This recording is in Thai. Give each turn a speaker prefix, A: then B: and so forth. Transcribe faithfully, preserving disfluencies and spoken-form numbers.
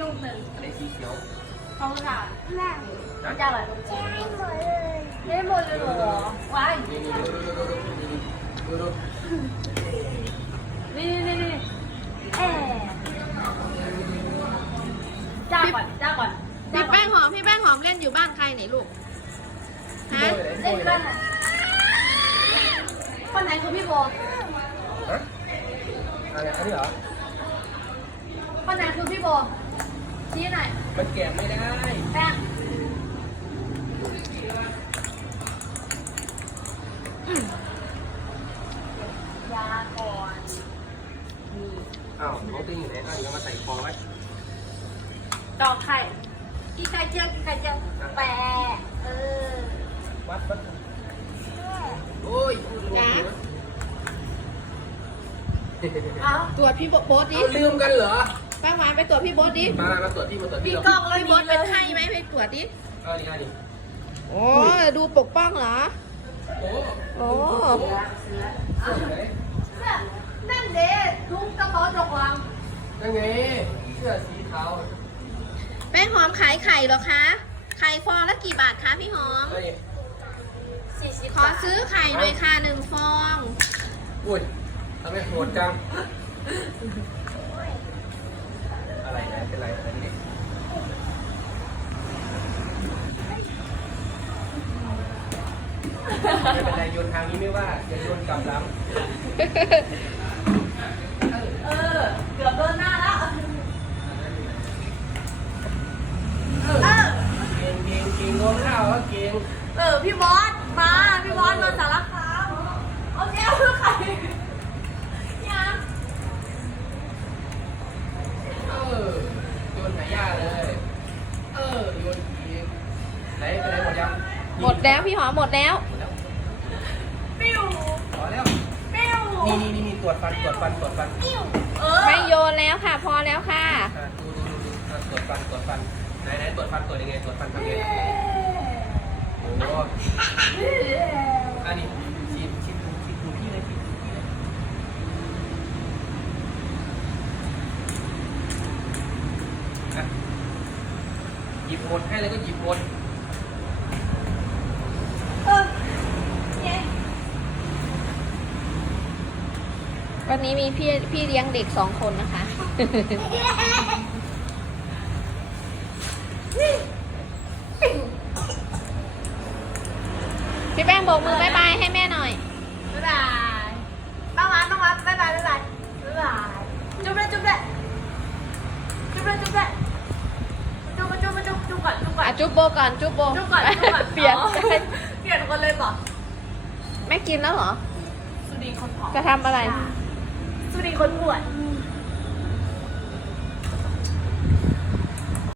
A: ลูกหนึ่ง
B: อันนี้สีเขียว
A: เขาค่ะ
C: แม่
A: จะอร่อย
C: แช่ให้หมดเลย
A: ไม่หมดเลยเหรอว้าย
B: นี่นี่ดูดูดูดูดู
A: นี่นี่นี่เอ๊จ้าก่อนจ้าก่อน
D: พี่แป้งหอมพี่แป้งหอมเล่นอยู่บ้านใครไหนลูกฮะ
A: เล่นกันคนไหนคือพี่โบ
B: ฮะอะไรอันนี้เหรอ
A: คนไหนคือพี่โบชี้หน่อย
B: มันแกะไม่ได้
A: แป้ง ยาก่อนมี
B: อ้าวน้องติ้งอยู่ไหนอ้าวยังมาใส่คอไว้
A: ดอกไข่กินไข่เจียวกินไข่เจียวแปะเออ
B: วัดวัดโอ้ย
A: เอา
D: ตรวจพี่โบ๊ทดิ
B: เอาลืมกันเหรอ
D: แป้งหวานไปตรวจพี่โบ๊ทดิ
B: มามาตรวจที่มาตรวจที่
A: มี
B: เรา
A: กล้องแล้ว
D: พี่
A: มี
D: โบ๊ท
A: เล
D: เป็น
A: ย
D: ไข้ไหมไปตรวจดิ
B: เออนี่ไงนี่
D: โอ้ดูปกป้องเหรอ
B: โอ้
D: โอ้
A: นั่นเด้ทุกกระเป๋าจกลัง
B: นั่นไงเสื้อสีขาว
D: แป้งหอมขายไข่เหรอคะ ไข่ฟองละกี่บาทคะพี่หอม
B: เฮ้ย
A: สี่สิบ
D: ขอซื้อไข่หน่อยค่ะหนึ่งฟอง
B: อุ้ยทำไมโหดจังอะไรนะเป็นไรอะไรนี่ไม่เป็นไรโยนทางนี้ไม่ว่าอย่าโยนกลับหลัง
A: เออ เกือบโดนหน้าแล้วเออ
B: เก่งเก่งเก่งงงข้าวเก่ง
A: เออ พี่บอส มา พี่บอสมาสารคามเอาแก้วไข่ยัง
B: เออโยนหายาเลย เออโยนอีกไหนไปไหนหมดยัง
D: หมดแล้วพี่หอมหมดแล้ว
B: หมดแล้ว
A: ปิ้ว
B: พอแล้ว
A: ปิ้ว
B: นี่นี่นี่นี่ตรวจฟันตรวจฟันตรวจฟัน
A: เออ
D: ไม่โยนแล้วค่ะ พอแล้วค่ะ
B: อ่ะดูดูดูดูอ่ะตรวจฟันตรวจฟันไหนไหนตรวจฟันตรวจยังไงตรวจฟันทำยังไงโอ้โหอันนี้ชิมชิมดูชิมดูพี่เลยชิมดูพี่เลยอ่ะหยิบหมดให้แล้วก็หยิบหมด
A: เออเนี่ย
D: วันนี้มีพี่พี่เลี้ยงเด็กสองคนนะคะ พี่แป้งโบกมือบายบายให้แม่หน่อย
A: บ๊ายบายบ้างวันบ้างวันบ๊ายบายบ๊ายบายบ๊ายบายจุ๊บเลยจุ๊บเลยจุ๊บเลยจุ๊บเลยจุ๊บจุ๊บจุ๊บจุ๊บก่อนจุ๊บก่อน
D: อ่ะจุ๊บโบก่อนจุ๊บโบ
A: จุ๊บก่อนจุ๊บก่อน
D: เปลี่ยน
A: อ๋อเปลี่ยนคนเลยบอก
D: แม่กินแล้วเหรอ
A: สุดีคนผอม
D: จะทำอะไร
A: สุดีคนอ้วน